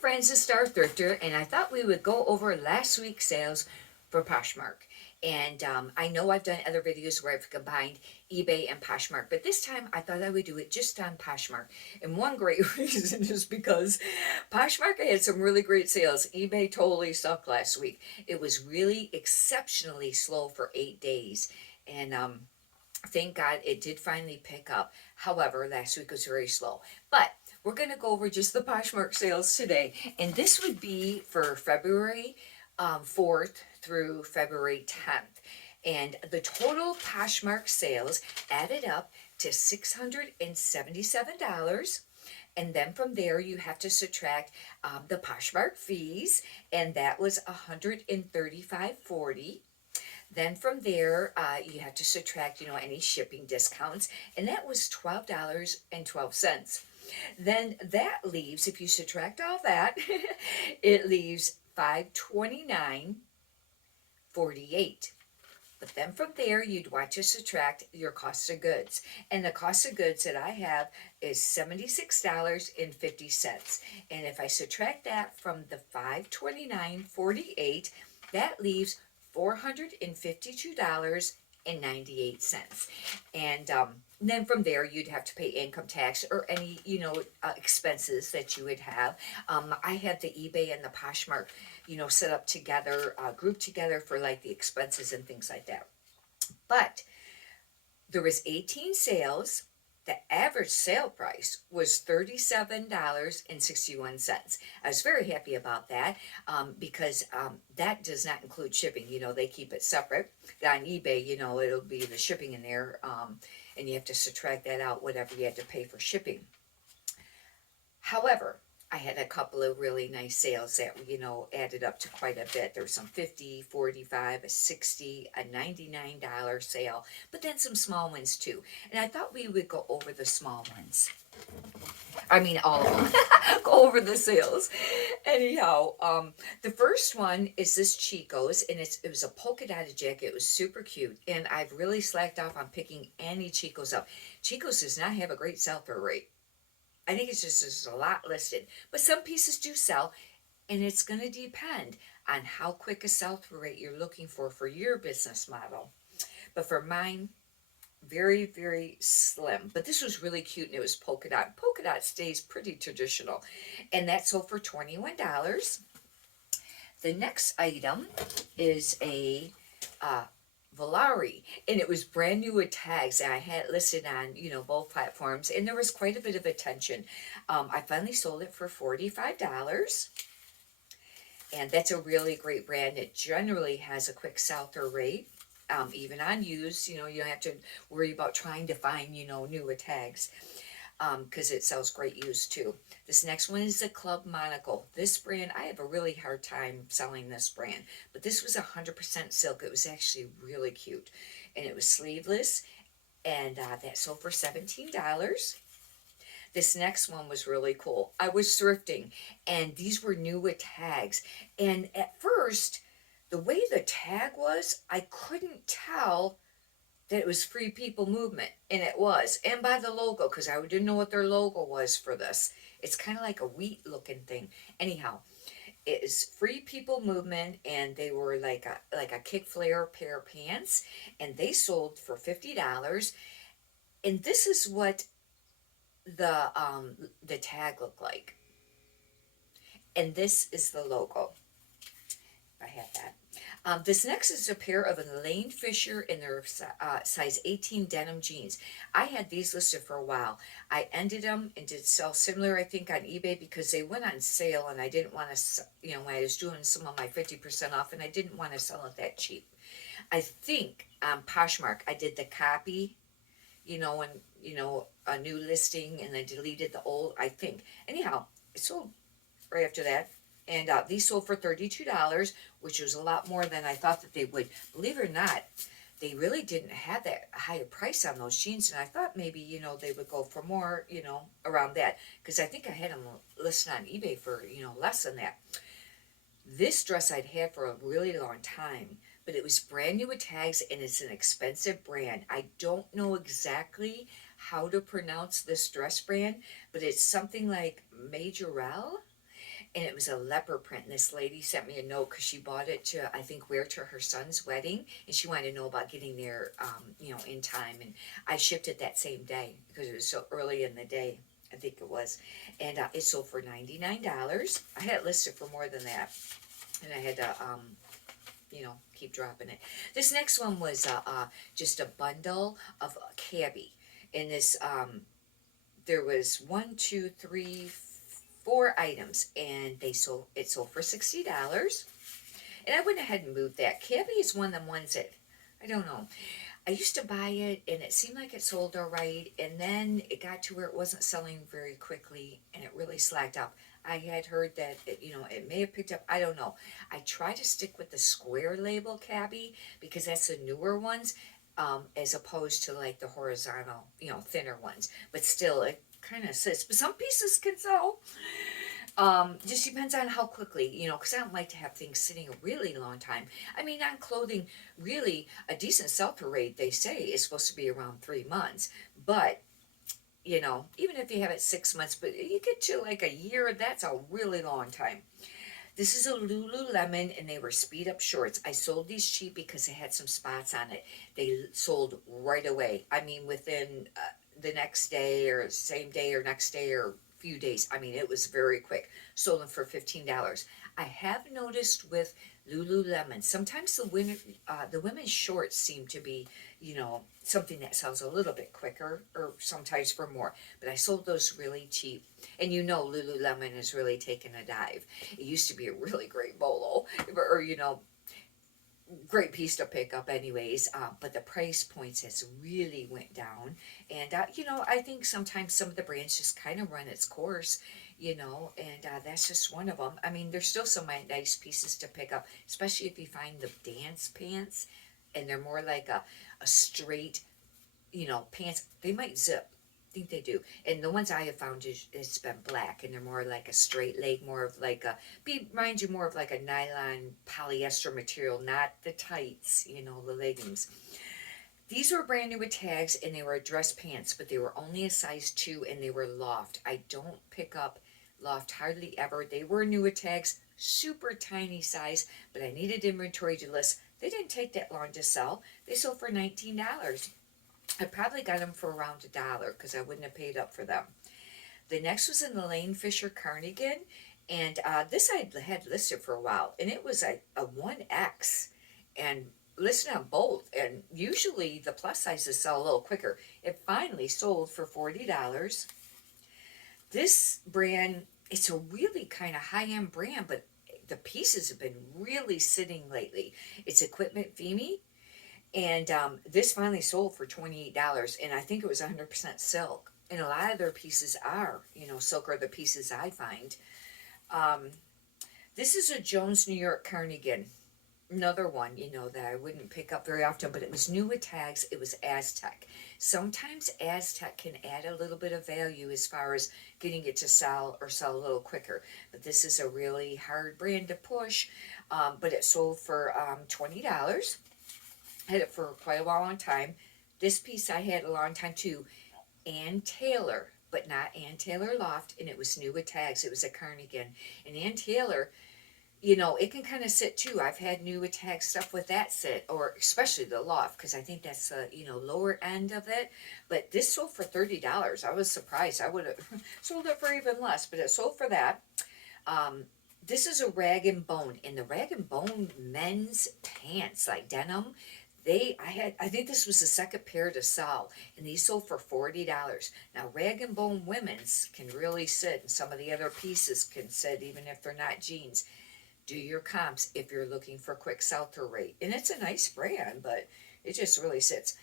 friends, it's Star Thrifter, and I thought we would go over last week's sales for Poshmark. And I know I've done other videos where I've combined eBay and Poshmark, but this time I thought I would do it just on Poshmark. And one great reason is because Poshmark had some really great sales. eBay totally sucked last week. It was really exceptionally slow for 8 days. And thank God it did finally pick up. However, last week was very slow. But we're going to go over just the Poshmark sales today. And this would be for February 4th through February 10th. And the total Poshmark sales added up to $677. And then from there, you have to subtract the Poshmark fees, and that was $135.40. Then from there, you have to subtract, any shipping discounts, and that was $12.12. Then that leaves, if you subtract all that, it leaves $529.48. But then from there, you'd want to subtract your cost of goods. And the cost of goods that I have is $76.50. And if I subtract that from the $529.48, that leaves $452.98. And then from there, you'd have to pay income tax or any, expenses that you would have. I had the eBay and the Poshmark, set up together, grouped together for like the expenses and things like that. But there was 18 sales. The average sale price was $37.61. I was very happy about that because that does not include shipping. They keep it separate. On eBay, it'll be the shipping in there, and you have to subtract that out, whatever you had to pay for shipping. However, I had a couple of really nice sales that, added up to quite a bit. There was some 50, 45, a 60, a $99 sale, but then some small ones too. And I thought we would go over the small ones. I mean, all of them. Go over the sales. Anyhow, the first one is this Chico's, and it was a polka dotted jacket. It was super cute, and I've really slacked off on picking any Chico's up. Chico's does not have a great sell-through rate. I think it's just there's a lot listed, but some pieces do sell, and it's going to depend on how quick a sell-through rate you're looking for your business model. But for mine, very, very slim. But this was really cute, and it was polka dot. Polka dot stays pretty traditional, and that sold for $21. The next item is a Volare, and it was brand new with tags, and I had it listed on both platforms, and there was quite a bit of attention. I finally sold it for $45, and that's a really great brand. It generally has a quick sell-through rate, even on used. You don't have to worry about trying to find newer tags, because it sells great used too. This next one is the Club Monocle. This brand, I have a really hard time selling this brand, but this was 100% silk. It was actually really cute, and it was sleeveless, and that sold for $17. This next one was really cool. I was thrifting, and these were new with tags, and at first, the way the tag was, I couldn't tell that it was Free People Movement, and it was, and by the logo, because I didn't know what their logo was for this. It's kind of like a wheat looking thing. Anyhow, it is Free People Movement, and they were like a kick flare pair of pants, and they sold for $50. And this is what the tag looked like, and this is the logo. I had that. This next is a pair of Elaine Fisher in their size 18 denim jeans. I had these listed for a while. I ended them and did sell similar, I think, on eBay because they went on sale, and I didn't want to, when I was doing some of my 50% off, and I didn't want to sell it that cheap. I think on Poshmark, I did the copy, and, a new listing, and I deleted the old, I think. Anyhow, it sold right after that. And these sold for $32, which was a lot more than I thought that they would. Believe it or not, they really didn't have that higher price on those jeans. And I thought maybe, they would go for more, around that. Because I think I had them listed on eBay for, less than that. This dress I'd had for a really long time. But it was brand new with tags, and it's an expensive brand. I don't know exactly how to pronounce this dress brand, but it's something like Majorelle. and it was a leopard print. And this lady sent me a note because she bought it to, I think, wear to her son's wedding, and she wanted to know about getting there, in time. And I shipped it that same day because it was so early in the day, I think it was, and it sold for $99. I had it listed for more than that, and I had to, keep dropping it. This next one was just a bundle of cabbie, and this there was one, two, three, four items, and it sold for $60. And I went ahead and moved that. Cabbie is one of them ones that, I don't know. I used to buy it, and it seemed like it sold all right, and then it got to where it wasn't selling very quickly, and it really slacked up. I had heard that it may have picked up. I don't know. I try to stick with the square label cabbie because that's the newer ones, as opposed to like the horizontal, thinner ones. But still, it kind of sits. But some pieces can sell. Just depends on how quickly, because I don't like to have things sitting a really long time. I mean, on clothing, really, a decent sell-through rate, they say, is supposed to be around 3 months. But, even if you have it 6 months, but you get to like a year, that's a really long time. This is a Lululemon, and they were speed-up shorts. I sold these cheap because they had some spots on it. They sold right away. I mean, within the next day or same day or next day or few days. I mean, it was very quick. Sold them for $15. I have noticed with Lululemon, sometimes the women's shorts seem to be, something that sells a little bit quicker, or sometimes for more. But I sold those really cheap, and Lululemon has really taken a dive. It used to be a really great bolo, or great piece to pick up anyways, but the price points has really went down, and I think sometimes some of the brands just kind of run its course, and that's just one of them. I mean, there's still some nice pieces to pick up, especially if you find the dance pants, and they're more like a straight, pants. They might zip. I think they do. And the ones I have found it's been black, and they're more like a straight leg, more of like reminds you more of like a nylon polyester material, not the tights, the leggings. These were brand new with tags, and they were dress pants, but they were only a size 2, and they were loft. I don't pick up loft hardly ever. They were new with tags, super tiny size, but I needed inventory to list. They didn't take that long to sell. They sold for $19. I probably got them for around $1 because I wouldn't have paid up for them. The next was an Elaine Fisher cardigan, and this I had listed for a while, and it was a 1X, and listed on both, and usually the plus sizes sell a little quicker. It finally sold for $40. This brand, it's a really kind of high-end brand, but the pieces have been really sitting lately. It's Equipment Femi. And this finally sold for $28, and I think it was 100% silk. And a lot of their pieces are, silk are the pieces I find. This is a Jones New York cardigan. Another one, that I wouldn't pick up very often, but it was new with tags. It was Aztec. Sometimes Aztec can add a little bit of value as far as getting it to sell a little quicker. But this is a really hard brand to push, but it sold for $20. Had it for quite a long time. This piece I had a long time too. Ann Taylor, but not Ann Taylor Loft, and it was new with tags. It was a cardigan. And Ann Taylor, it can kind of sit too. I've had new with tag stuff with that sit, or especially the loft, because I think that's the lower end of it. But this sold for $30. I was surprised. I would have sold it for even less, but it sold for that. This is a Rag and Bone, and the Rag and Bone men's pants, like denim. I think this was the second pair to sell, and these sold for $40. Now, Rag and Bone women's can really sit, and some of the other pieces can sit, even if they're not jeans. Do your comps if you're looking for quick sell-through rate. And it's a nice brand, but it just really sits.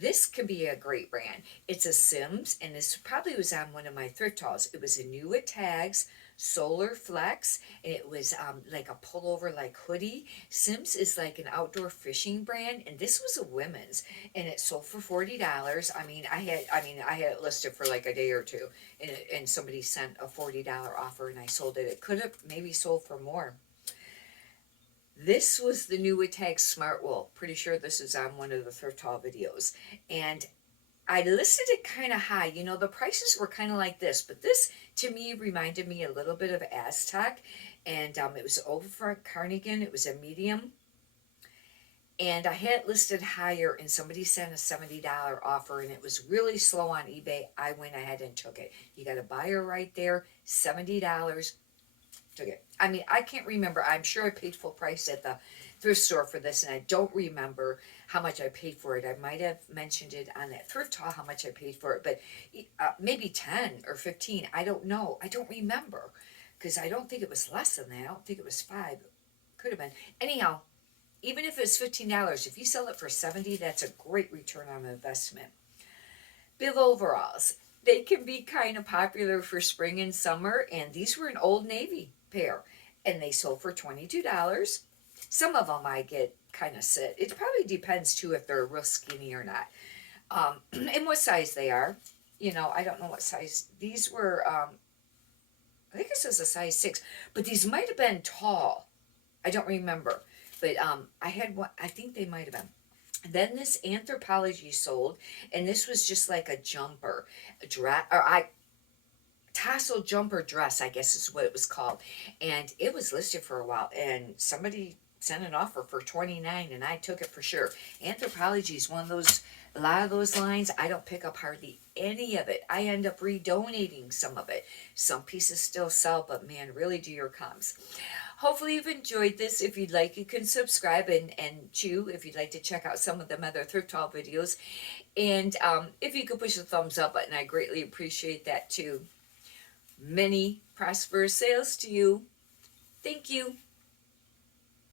This could be a great brand. It's a Sims, and this probably was on one of my thrift hauls. It was a new with tags, Solar Flex, and it was like a pullover like hoodie. Sims is like an outdoor fishing brand, and this was a women's, and it sold for $40. I had it listed for like a day or two, and somebody sent a $40 offer, and I sold it. It could have maybe sold for more. This was the new with tag Smart Wool. Pretty sure this is on one of the thrift haul videos, and I listed it kind of high. The prices were kind of like this, but this to me reminded me a little bit of Aztec, and it was over for Cardigan. It was a medium, and I had it listed higher, and somebody sent a $70 offer, and it was really slow on eBay. I went ahead and took it. You got a buyer right there, $70. Took it. I mean, I can't remember. I'm sure I paid full price at the thrift store for this, and I don't remember how much I paid for it. I might have mentioned it on that thrift haul how much I paid for it, but maybe 10 or 15. I don't know. I don't remember because I don't think it was less than that. I don't think it was 5. Could have been. Anyhow, even if it's $15, if you sell it for 70, that's a great return on investment. Bill overalls. They can be kind of popular for spring and summer, and these were an Old Navy pair, and they sold for $22. Some of them I get kind of sit. It probably depends too if they're real skinny or not, and what size they are. You know, I don't know what size these were. I think this is a size 6, but these might have been tall. I don't remember, but I had one. I think they might have been. Then this Anthropology sold, and this was just like a jumper, a dress, or tassel jumper dress, I guess is what it was called, and it was listed for a while, and somebody sent an offer for 29, and I took it for sure. Anthropology is one of those. A lot of those lines, I don't pick up hardly any of it. I end up redonating some of it. Some pieces still sell, but man, really do your comes. Hopefully you've enjoyed this. If you'd like, you can subscribe and chew if you'd like to check out some of them other thrift haul videos. And if you could push the thumbs up button, I greatly appreciate that too. Many prosperous sales to you. Thank you.